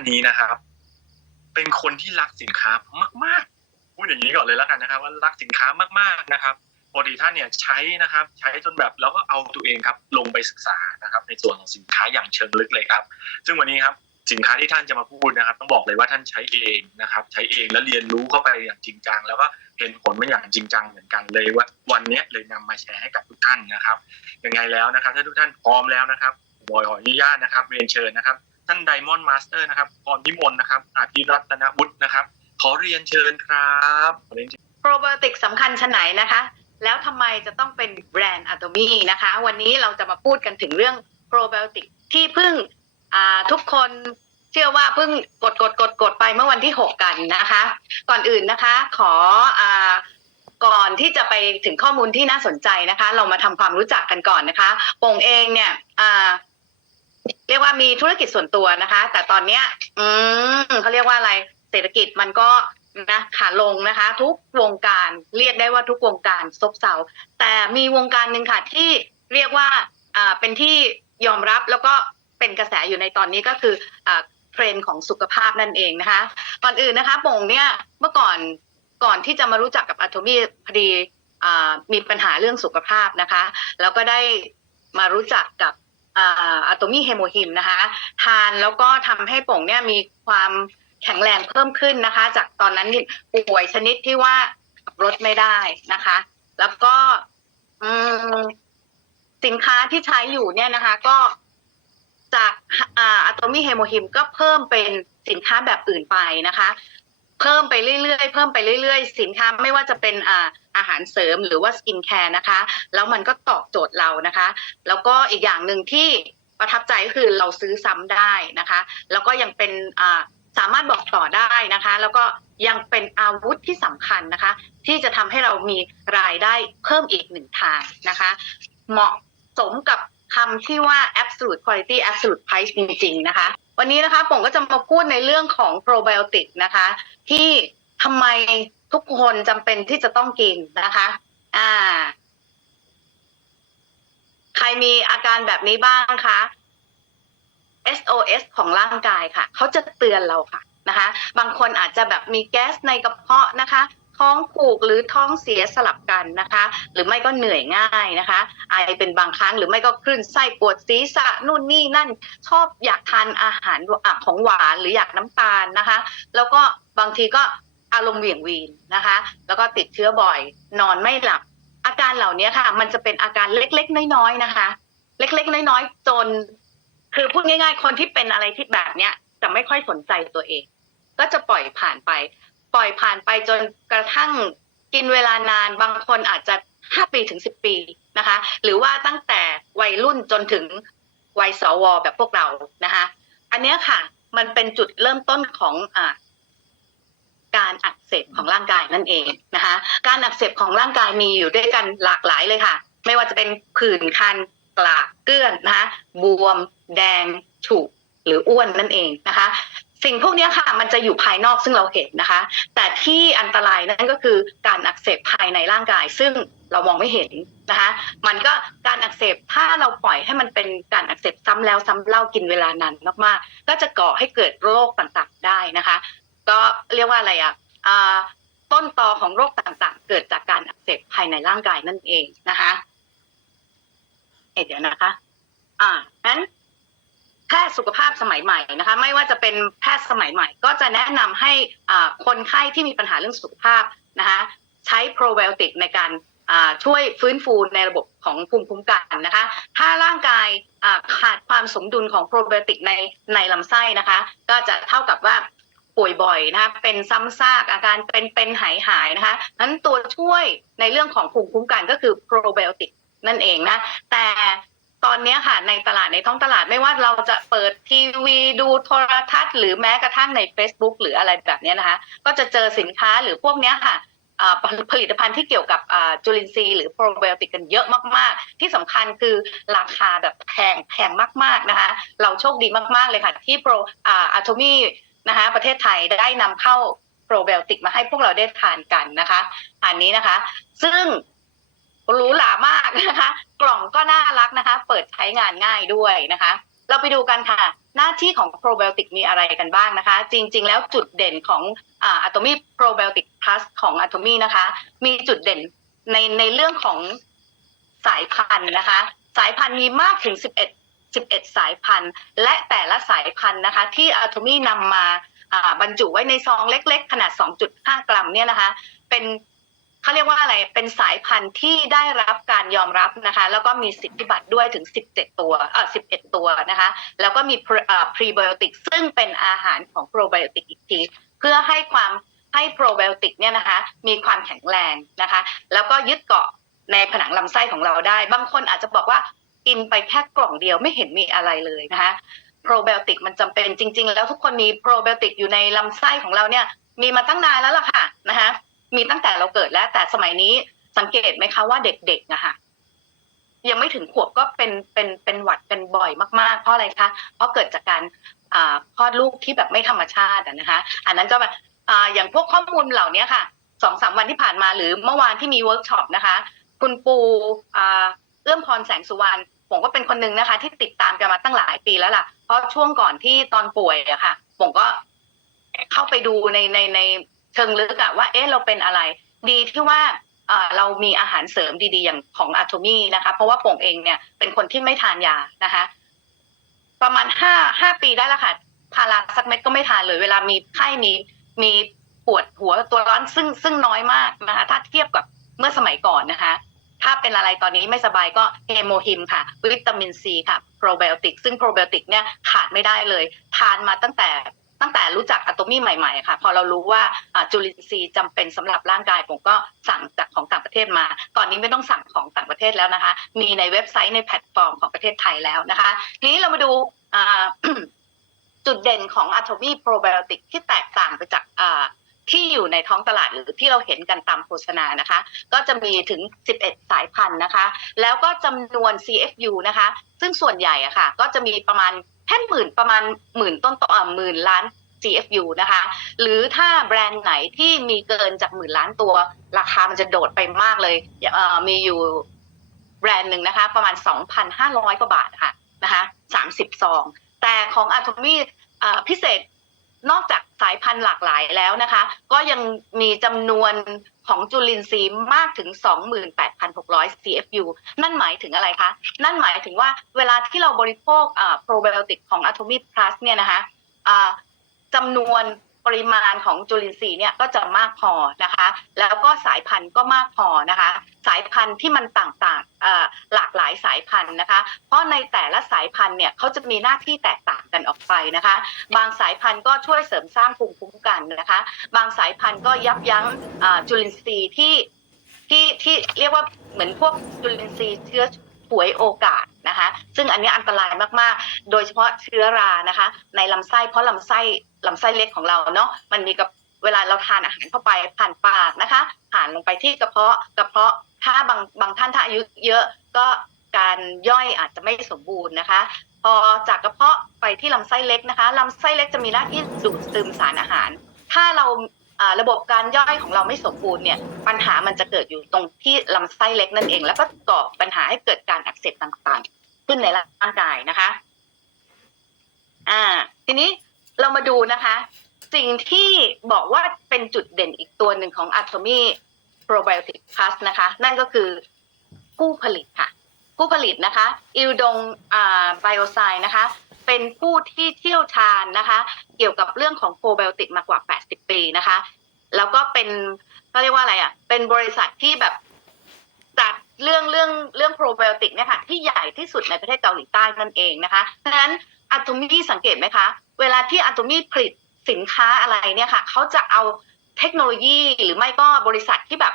านนี้นะครับ เป็นคนที่รักสินค้ามาก ๆ พูดอย่างนี้ก่อนเลยแล้วกันนะครับ ว่ารักสินค้ามาก ๆ นะครับปกติท่านเนี่ยใช้นะครับ ใช้จนแบบแล้วก็เอาตัวเองครับ ลงไปศึกษานะครับ ในส่วนของสินค้าอย่างเชิงลึกเลยครับ ซึ่งวันนี้ครับสินค้าที่ท่านจะมาพูดนะครับ ต้องบอกเลยว่าท่านใช้เองนะครับ ใช้เองแล้วเรียนรู้เข้าไปอย่างจริงจังแล้วก็เห็นผลมาอย่างจริงจังเหมือนกันเลยว่าวันนี้เลยนำมาแชร์ให้กับทุกท่านนะครับยังไงแล้วนะครับ ถ้าทุกท่านพร้อมแล้วนะครับบอยขออนุญาตนะครับเรียนเชิญนะครับ ท่านไดมอนด์มาสเตอร์นะครับพรพิมลนะครับอภิรัตนวุฒินะครับ ขอเรียนเชิญครับขอเรียนเชิญโปรไบโอติกสำคัญชะไหนนะคะ แล้วทำไมจะต้องเป็นแบรนด์อะโตมีนะคะ วันนี้เราจะมาพูดกันถึงเรื่องโปรไบโอติกที่เพิ่งทุกคนเชื่อว่าเพิ่งกดกดกดกดไปเมื่อวันที่ 6 กันนะคะ ก่อนอื่นนะคะ ขออก่อนที่จะไปถึงข้อมูลที่น่าสนใจนะคะ เรามาทำความรู้จักกันก่อนนะคะปงเองเนี่ย เรียกว่ามีธุรกิจส่วนตัวนะคะ แต่ตอนเนี้ย อืมเขาเรียกว่าอะไรเศรษฐกิจมันก็นะขาลงนะคะ ทุกวงการเรียกได้ว่าทุกวงการซบเซาแต่มีวงการหนึ่งค่ะที่เรียกว่าอ่าเป็นที่ยอมรับแล้วก็เป็นกระแสอยู่ในตอนนี้ก็คืออ่าเทรนด์ของสุขภาพนั่นเองนะคะ ก่อนอื่นนะคะป่งเนี่ยเมื่อก่อนก่อนที่จะมารู้จักกับอะโทมี่พอดีอ่ามีปัญหาเรื่องสุขภาพนะคะ แล้วก็ได้มารู้จักกับ อะโตมีเฮโมฮิมนะคะ ทานแล้วก็ทำให้ป่งเนี่ยมีความแข็งแรงเพิ่มขึ้นนะคะ จากตอนนั้นป่วยชนิดที่ว่าขับรถไม่ได้นะคะ แล้วก็สินค้าที่ใช้อยู่เนี่ยนะคะ ก็จากอะโตมีเฮโมฮิมก็เพิ่มเป็นสินค้าแบบอื่นไปนะคะ เพิ่มไปเรื่อยๆ เพิ่มไปเรื่อย ๆ สินค้าไม่ว่าจะเป็นอ่าอาหารเสริมหรือว่าสกินแคร์นะคะ แล้วมันก็ตอบโจทย์เรานะคะ แล้วก็อีกอย่างหนึ่งที่ประทับใจก็คือเราซื้อซ้ำได้นะคะ แล้วก็ยังเป็นสามารถบอกต่อได้นะคะ แล้วก็ยังเป็นอาวุธที่สำคัญนะคะ ที่จะทำให้เรามีรายได้เพิ่มอีกหนึ่งทางนะคะ เหมาะสมกับคำที่ว่า absolute quality absolute price จริง ๆ นะคะ วันนี้นะคะผมก็จะมาพูดในเรื่องของ probiotic นะคะ ที่ทำไม ทุกคนจำเป็นที่จะต้องกินนะคะ อ่า ใครมีอาการแบบนี้บ้างคะ SOS ของร่างกายค่ะ เขาจะเตือนเราค่ะนะคะ บางคนอาจจะแบบมีแก๊สในกระเพาะนะคะ ท้องผูกหรือท้องเสียสลับกันนะคะ หรือไม่ก็เหนื่อยง่ายนะคะ ไอเป็นบางครั้งหรือไม่ก็คลื่นไส้ปวดศีรษะนู่นนี่นั่น ชอบอยากทานอาหารอะของหวานหรืออยากน้ำตาลนะคะ แล้วก็บางทีก็ อารมณ์เหวี่ยงวีนนะคะ แล้วก็ติดเชื้อบ่อย นอนไม่หลับ อาการเหล่านี้ค่ะ มันจะเป็นอาการเล็กๆ น้อยๆนะคะ เล็กๆ น้อยๆจน คือพูดง่าย ๆ คนที่เป็นอะไรที่แบบเนี้ยจะไม่ค่อยสนใจตัวเอง ก็จะปล่อยผ่านไป ปล่อยผ่านไปจนกระทั่งกินเวลานานบางคนอาจจะห้าปีถึงสิบปีนะคะ หรือว่าตั้งแต่วัยรุ่นจนถึงวัยสวแบบพวกเรานะคะ อันเนี้ยค่ะ มันเป็นจุดเริ่มต้นของอ่า การอักเสบของร่างกายนั่นเองนะคะ การอักเสบของร่างกายมีอยู่ด้วยกันหลากหลายเลยค่ะ ไม่ว่าจะเป็นผื่นคันกลากเกลื่อนนะคะบวม แดงฉุกหรืออ้วนนั่นเองนะคะ สิ่งพวกนี้ค่ะ มันจะอยู่ภายนอกซึ่งเราเห็นนะคะ แต่ที่อันตรายนั่นก็คือการอักเสบภายในร่างกาย ซึ่งเรามองไม่เห็นนะคะ มันก็การอักเสบถ้าเราปล่อยให้มันเป็นการอักเสบซ้ำแล้วซ้ำเล่ากินเวลานานมากๆ ก็จะก่อให้เกิดโรคต่างๆได้นะคะ ก็เรียกว่าอะไรอะอ่าต้นตอของโรคต่างๆ เกิดจากการอักเสบภายในร่างกายนั่นเองนะคะเเดี๋ยวนะคะ อ่านั้นแพทย์สุขภาพสมัยใหม่นะคะ ไม่ว่าจะเป็นแพทย์สมัยใหม่ ก็จะแนะนำให้คนไข้ที่มีปัญหาเรื่องสุขภาพนะคะ ใช้โปรไบโอติกในการช่วยฟื้นฟูในระบบของภูมิคุ้มกันนะคะ ถ้าร่างกายขาดความสมดุลของโปรไบโอติกในในลำไส้นะคะ ก็จะเท่ากับว่า ป่วยบ่อยนะคะเป็นซ้ำซากอาการเป็นเป็นหายหายนะคะนั้นตัวช่วยในเรื่องของภูมิคุ้มกันก็คือโปรไบโอติกนั่นเองนะ แต่ตอนนี้ค่ะในตลาดในท้องตลาดไม่ว่าเราจะเปิดทีวีดูโทรทัศน์ หรือแม้กระทั่งใน Facebook หรืออะไรแบบนี้นะคะ ก็จะเจอสินค้าหรือพวกนี้ค่ะผลิตภัณฑ์ที่เกี่ยวกับจุลินทรีย์หรือโปรไบโอติกกันเยอะมาก ๆ ที่สำคัญคือราคาแบบแพงแพงมาก ๆ นะคะ เราโชคดีมาก ๆ เลยค่ะ ที่โปรอ่าอะโทมี่ นะคะประเทศไทยได้นำเข้าโปรไบโอติกมาให้พวกเราได้ทานกันนะคะ อันนี้นะคะ ซึ่งหรูหรามากนะคะ กล่องก็น่ารักนะคะ เปิดใช้งานง่ายด้วยนะคะ เราไปดูกันค่ะ หน้าที่ของโปรไบโอติกมีอะไรกันบ้างนะคะ จริง ๆ แล้วจุดเด่นของอ่าอมีโปรไบโอติกพลัสของอะโตมีนะคะ มีจุดเด่นในในเรื่องของสายพันธุ์นะคะ สายพันธุ์มีมากถึง 11 11 สายพันธุ์ และแต่ละสายพันธุ์นะคะที่อะโตมี่นำมาอ่าบรรจุไว้ในซองเล็ก ๆ ขนาด 2.5 กรัมเนี่ยนะคะเป็นเขาเรียกว่าอะไร เป็นสายพันธุ์ที่ได้รับการยอมรับนะคะ แล้วก็มีสิทธิบัตรด้วยถึง 17 ตัวเอ่อ11 ตัวนะคะ แล้วก็มีพรีไบโอติกซึ่งเป็นอาหารของโปรไบโอติกอีกที เพื่อให้ความให้โปรไบโอติกเนี่ยนะคะ มีความแข็งแรงนะคะ แล้วก็ยึดเกาะในผนังลำไส้ของเราได้ บางคนอาจจะบอกว่า กินไปแค่กล่องเดียวไม่เห็นมีอะไรเลยนะคะโปรไบโอติกมันจำเป็นจริง ๆ แล้วทุกคนมีโปรไบโอติกอยู่ในลำไส้ของเราเนี่ย มีมาตั้งนานแล้วล่ะค่ะนะคะมีตั้งแต่เราเกิดแล้ว แต่สมัยนี้สังเกตไหมคะว่าเด็กๆนะคะยังไม่ถึงขวบก็เป็นเป็นเป็นหวัดเป็นบ่อยมากๆ เพราะอะไรคะเพราะเกิดจากการอ่าคลอดลูกที่แบบไม่ธรรมชาตินะคะ อันนั้นก็แบบอ่าอย่างพวกข้อมูลเหล่านี้ค่ะสองสามวันที่ผ่านมาหรือเมื่อวานที่มีเวิร์กช็อปนะคะ คุณปูอ่า เอื้อมพรแสงสุวรรณผมก็เป็นคนหนึ่งนะคะ ที่ติดตามกันมาตั้งหลายปีแล้วล่ะ เพราะช่วงก่อนที่ตอนป่วยอะค่ะ ผมก็เข้าไปดูในในในเชิงลึกอะว่า เอ๊ะเราเป็นอะไร ดีที่ว่าเรามีอาหารเสริมดีๆ อย่างของอะโทมี่นะคะ เพราะว่าป่งเองเนี่ยเป็นคนที่ไม่ทานยานะคะ ประมาณห้าห้าปีได้ล้วค่ะพาราสักเม็ดก็ไม่ทานเลย เวลามีไข้มีมีปวดหัวตัวร้อนซึ่งซึ่งน้อยมากนะคะ ถ้าเทียบกับเมื่อสมัยก่อนนะคะ ถ้าเป็นอะไรตอนนี้ไม่สบายก็เฮโมฮิมค่ะ วิตามินซีค่ะโปรไบโอติกซึ่งโปรไบโอติกเนี่ยขาดไม่ได้เลย ทานมาตั้งแต่ตั้งแต่รู้จักอะโตมี่ใหม่ๆค่ะ พอเรารู้ว่าจุลินทรีย์จำเป็นสำหรับร่างกายผมก็สั่งจากของต่างประเทศมา ตอนนี้ไม่ต้องสั่งของต่างประเทศแล้วนะคะ มีในเว็บไซต์ในแพลตฟอร์มของประเทศไทยแล้วนะคะทีนี้เรามาดูจุดเด่นของอะโตมี่โปรไบโอติกที่แตกต่างไปจากอ ที่อยู่ในท้องตลาดหรือที่เราเห็นกันตามโฆษณานะคะ ก็จะมีถึง 11 สายพันธุ์นะคะ แล้วก็จำนวน CFU นะคะ ซึ่งส่วนใหญ่อะค่ะ ก็จะมีประมาณแค่หมื่นประมาณหมื่นต้นต่อหมื่นล้าน CFU นะคะ หรือถ้าแบรนด์ไหนที่มีเกินจากหมื่นล้านตัว ราคามันจะโดดไปมากเลยเมีอยู่แบรนด์หนึ่งนะคะ ประมาณ 2,500 กว่าบาทค่ะนะคะ30 ซอง แต่ของ Atomy เอ่พิเศษ นอกจากสายพันธุ์หลากหลายแล้วนะคะ ก็ยังมีจำนวนของจุลินทรีย์มากถึง 28,600 CFU นั่นหมายถึงอะไรคะ นั่นหมายถึงว่าเวลาที่เราบริโภคโปรไบโอติกของ Atomy Plus เนี่ยนะคะะจำนวน ริมาณของจุลินทรีย์เนี่ยก็จะมากพอนะคะ แล้วก็สายพันธุ์ก็มากพอนะคะ สายพันธุ์ที่มันต่างๆหลากหลายสายพันธุ์นะคะ เพราะในแต่ละสายพันธุ์เนี่ยเขาจะมีหน้าที่แตกต่างกันออกไปนะคะ บางสายพันธุ์ก็ช่วยเสริมสร้างภูมิคุ้มกันนะคะ บางสายพันธุ์ก็ยับยั้งจุลินทรีย์ที่ที่ที่เรียกว่าเหมือนพวกจุลินทรีย์เชื้อป่วยโอกาส นะคะ ซึ่งอันนี้อันตรายมากๆ โดยเฉพาะเชื้อรานะคะ ในลำไส้เพราะลำไส้ลำไส้เล็กของเราเนาะมันมีกับเวลาเราทานอาหารเข้าไปผ่านปากนะคะ ผ่านลงไปที่กระเพาะกระเพาะถ้าบางบางท่านถ้าอายุเยอะก็การย่อยอาจจะไม่สมบูรณ์นะคะ พอจากกระเพาะไปที่ลำไส้เล็กนะคะลำไส้เล็กจะมีหน้าที่ดูดซึมสารอาหาร ถ้าเราอ่า ระบบการย่อยของเราไม่สมบูรณ์เนี่ยปัญหามันจะเกิดอยู่ตรงที่ลำไส้เล็กนั่นเอง แล้วก็ก่อปัญหาให้เกิดการอักเสบต่างๆ ขึ้นในร่างกายนะคะ อ่า ทีนี้เรามาดูนะคะ สิ่งที่บอกว่าเป็นจุดเด่นอีกตัวหนึ่งของ Atomy Probiotic Plus นะคะ นั่นก็คือผู้ผลิตค่ะ ผู้ผลิตนะคะอิลดงอ่าไบโอไซนะคะ เป็นผู้ที่เชี่ยวชาญนะคะ เกี่ยวกับเรื่องของโปรไบโอติกมากว่า 80 ปีนะคะ แล้วก็เป็นก็เรียกว่าอะไรอะ เป็นบริษัทที่แบบจัดเรื่องเรื่องเรื่องโปรไบโอติกเนี่ยค่ะที่ใหญ่ที่สุดในประเทศเกาหลีใต้นั่นเองนะคะเพราะฉะนั้นอะโตมี่สังเกตไหมคะ เวลาที่อะโตมี่ผลิตสินค้าอะไรเนี่ยค่ะเขาจะเอาเทคโนโลยีหรือไม่ก็บริษัทที่แบบ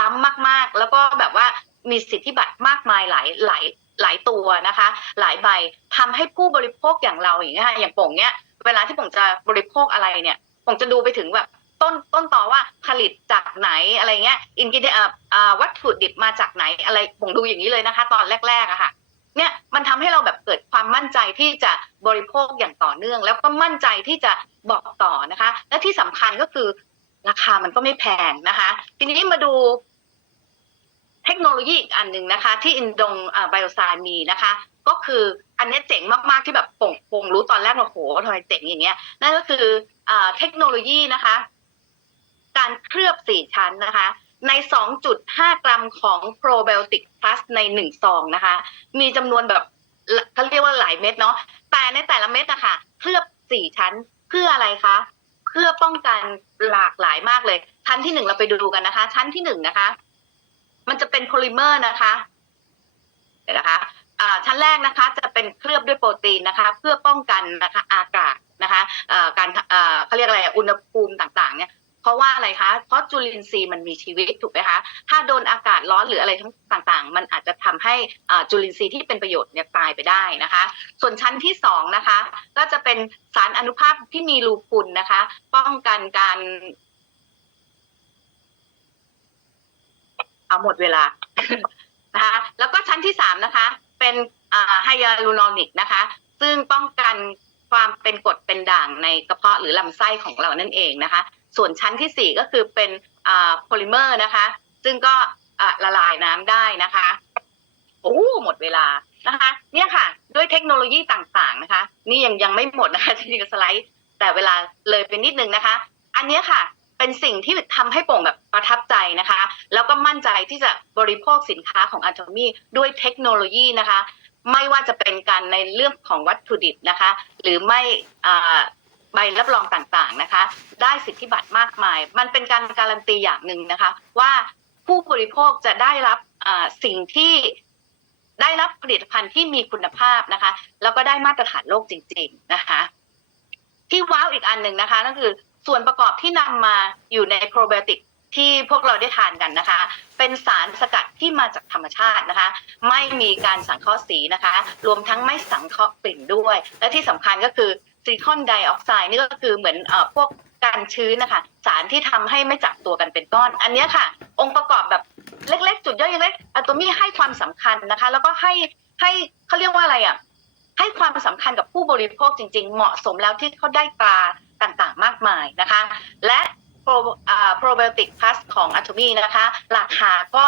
ล้ำมากๆ แล้วก็แบบว่า มีสิทธิบัตรมากมายหลายหลายหลายตัวนะคะ หลายใบทำให้ผู้บริโภคอย่างเราอย่างเงี้ยค่ะอย่างป่งเนี้ยเวลาที่ผมจะบริโภคอะไรเนี่ยผมจะดูไปถึงแบบต้นต้นต่อว่าผลิตจากไหนอะไรเงี้ยอินกิเดอ่าวัตถุดิบมาจากไหนอะไรผมดูอย่างนี้เลยนะคะ ตอนแรกๆอะค่ะเนี่ยมันทำให้เราแบบเกิดความมั่นใจที่จะบริโภคอย่างต่อเนื่อง แล้วก็มั่นใจที่จะบอกต่อนะคะ และที่สำคัญก็คือราคามันก็ไม่แพงนะคะ ทีนี้มาดู เทคโนโลยีอีกอันหนึ่งนะคะ ที่อินดงไบโอไซมีนะคะ ก็คืออันนี้เจ๋งมากๆที่แบบป่งปงรู้ตอนแรกว่าโหทำไมเจ๋งอย่างเงี้ยนั่นก็คืออเทคโนโลยีนะคะ การเคลือบสี่ชั้นนะคะใน 2.5 กรัมของ probiotic plus ในหนึ่งซองนะคะ มีจำนวนแบบเขาเรียกว่าหลายเม็ดเนาะ แต่ในแต่ละเม็ดอะคะเคลือบสี่ชั้นเพื่ออะไรคะ เพื่อป้องกันหลากหลายมากเลย ชั้นที่หนึ่งเราไปดูกันนะคะ ชั้นที่หนึ่งนะคะ มันจะเป็นโพลิเมอร์นะคะเดี๋ยวนะคะอ่าชั้นแรกนะคะจะเป็นเคลือบด้วยโปรตีนนะคะ เพื่อป้องกันนะคะอากาศนะคะอ่าการอ่าเขาเรียกอะไรอะอุณหภูมิต่างๆเนี่ยเพราะว่าอะไรคะ เพราะจุลินทรีย์มันมีชีวิตถูกไหมคะ ถ้าโดนอากาศร้อนหรืออะไรทั้งต่างๆ มันอาจจะทำให้อ่าจุลินทรีย์ที่เป็นประโยชน์เนี่ยตายไปได้นะคะ ส่วนชั้นที่สองนะคะ ก็จะเป็นสารอนุภาคที่มีรูพุนนะคะ ป้องกันการ เอาหมดเวลานะคะแล้วก็ชั้นที่สามนะคะ เป็นไฮยาลูรอนิกนะคะ ซึ่งป้องกันความเป็นกรดเป็นด่างในกระเพาะหรือลำไส้ของเรานั่นเองนะคะ ส่วนชั้นที่สี่ก็คือเป็นโพลิเมอร์นะคะ ซึ่งก็อ่าละลายน้ำได้นะคะโอ้หมดเวลานะคะ เนี่ยค่ะ ด้วยเทคโนโลยีต่างๆนะคะ นี่ยังยังไม่หมดนะคะจริงๆสไลด์ แต่เวลาเลยไปนิดนึงนะคะ อันเนี้ยค่ะ เป็นสิ่งที่ทำให้โป่งแบบประทับใจนะคะ แล้วก็มั่นใจที่จะบริโภคสินค้าของอั t โ m มีด้วยเทคโนโลยีนะคะ ไม่ว่าจะเป็นการในเรื่องของวัตถุดิบนะคะ หรือไม่ใบรับรองต่างๆนะคะ ได้สิทธิบัตรมากมาย มันเป็นการการันตีอย่างหนึ่งนะคะ ว่าผู้บริโภคจะได้รับสิ่งที่ได้รับผลิตภัณฑ์ที่มีคุณภาพนะคะ แล้วก็ได้มาตรฐานโลกจริง ๆนะคะ ที่ว้าวอีกอันหนึ่งนะคะนั่นคือ ส่วนประกอบที่นำมาอยู่ในโปรไบโอติกที่พวกเราได้ทานกันนะคะ เป็นสารสกัดที่มาจากธรรมชาตินะคะ ไม่มีการสังเคราะห์สีนะคะ รวมทั้งไม่สังเคราะห์กลิ่นด้วย และที่สำคัญก็คือซิลิคอนไดออกไซด์นี่ก็คือเหมือนเอ่อพวกกันชื้นนะคะ สารที่ทำให้ไม่จับตัวกันเป็นก้อน อันนี้ค่ะ องค์ประกอบแบบเล็กๆ จุดย่อยเล็กๆอะโตมี่ให้ความสำคัญนะคะ แล้วก็ให้ให้เขาเรียกว่าอะไรอะให้ความสำคัญกับผู้บริโภคจริง ๆ เหมาะสมแล้วที่เขาได้ตา ต่างๆ มากมายนะคะ และโปรโปรไบโอติกพลัสของอะ o มีนะคะ ราคาก็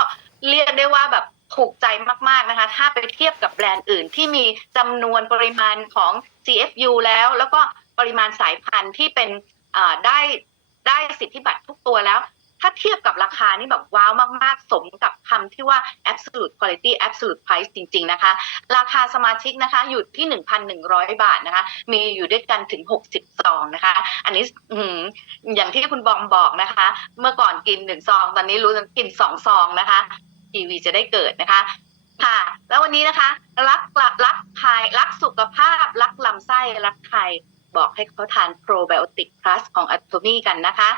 เรียกได้ว่าแบบถูกใจมาก ๆ นะคะ ถ้าไปเทียบกับแบรนด์อื่นที่มีจำนวนปริมาณของ CFU แล้ว แล้วก็ปริมาณสายพันธุ์ที่เป็นได้ได้สิทธิบัตรทุกตัวแล้ว ถ้าเทียบกับราคานี่แบบว้าวมาก ๆ สมกับคำที่ว่า absolute quality absolute price จริง ๆ นะคะ ราคาสมาชิกนะคะอยู่ที่ 1,100 บาทนะคะ มีอยู่ด้วยกันถึง 60 ซองนะคะ อันนี้อย่างที่คุณบอมบอกนะคะ เมื่อก่อนกิน 1 ซอง ตอนนี้รู้กิน 2 ซองนะคะทีวีจะได้เกิดนะคะค่ะ แล้ววันนี้นะคะ รักรักรักใครรักสุขภาพ รักลำไส้ รักใครบอกให้เขาทานโปรไบโอติกพลัสของอัตโ m มีกันนะคะ